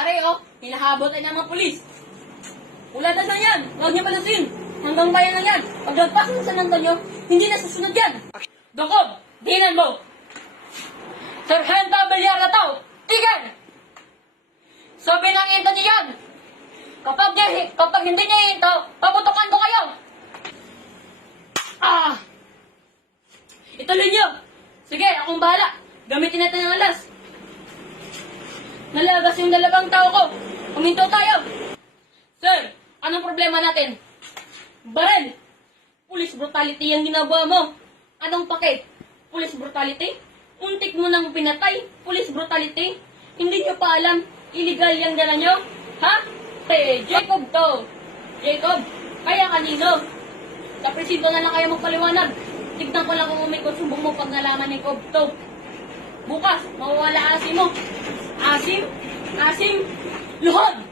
pare, oh. Hinahabot ay ng mga pulis. Wala na yan. Huwag niyo palasin. Hanggang bayan na yan. Pag lagpas ng San Antonio, hindi na susunod yan. Dokob, dinan mo. Sargento Villar na tao. Tigan! Sabi ng ito niyo yan. Kapag hindi niya ito, paputukan ko kayo. Ituloy niyo. Sige, akong bahala. Gamitin natin ang alas. Nalagas yung dalawang tao ko. Huminto tayo. Sir, anong problema natin? Barel, police brutality yung ginagawa mo. Anong pakit? Police brutality? Untik mo nang pinatay. Police brutality? Hindi nyo pa alam, illegal yung gala nyo? Ha? Jacob to. Jacob, kaya kanino? Sa presinto na lang kayo magpaliwanag. Tignan ko lang kung may konsumbong mo pag nalaman ni Jacob to. Bukas, mawawala asim mo. Asim? Luhod!